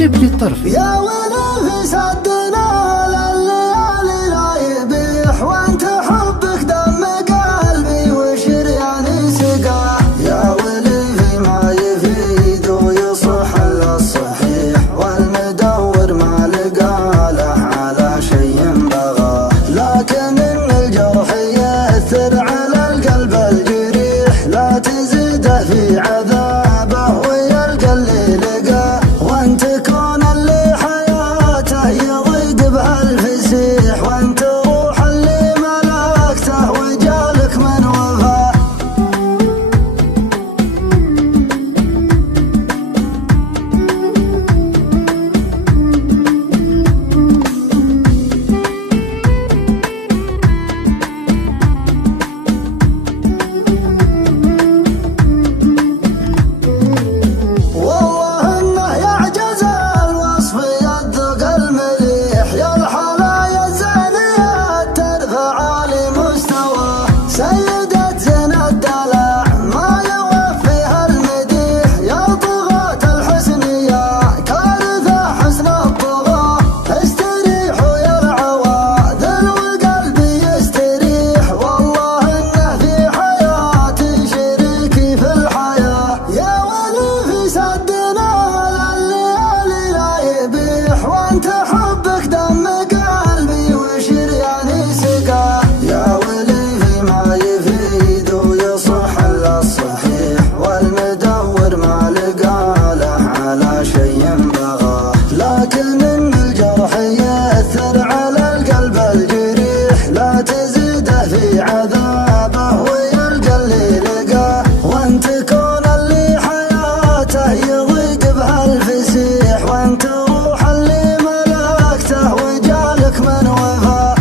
شبل الطرفي. يا ولي في سدنا لليالي لا يبيح، وانت حبك دم قلبي وشرياني سقاه. يا ولي فيما يفيد ويصح للصحيح، والمدور ما لقى له على شيء بغاه. لكن ان الجرح يأثر على القلب الجريح، لا تزيده في عذابه ويلقى اللي لقاه. وانت كون اللي حياته يضيق بهالفسيح، وانت روح اللي ملكته وجالك من وفاه. سيدة زين الدلع ما يوفيها المديح، يا طغاة الحسن يا كارثة حسن الطغاة. استريحوا يا العواذل والقلب يستريح، والله انه في حياتي شريكي في الحياة. يا ولي في سدنا لليالي لا يبيح، وانت حبك دم قلبي وشرياني سقاه. يا ولي يفيد ويصح للصحيح، والمدور ما لقى له على شيء بغاه. لكن ان الجرح يأثر على القلب الجريح، لا تزيده في عذابه ويلقى اللي لقاه. وانت كون اللي حياته يضيق بهالفسيح، وانت روح اللي ملكته وجالك من وفاه.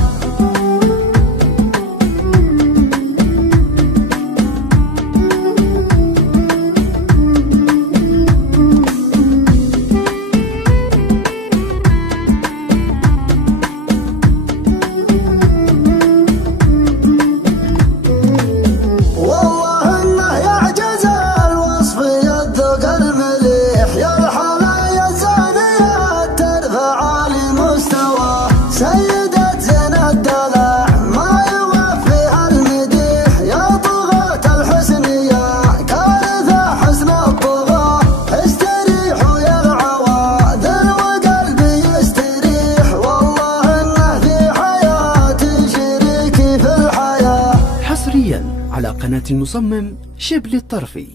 سيدة زين الدلع ما يوفيها المديح، يا طغاة الحسن يا كارثة حسن الطغاة. استريحوا يا العواذل وقلبي يستريح، والله انه في حياتي شريكي في الحياة. حصريا على قناة المصمم شبل الطرفي.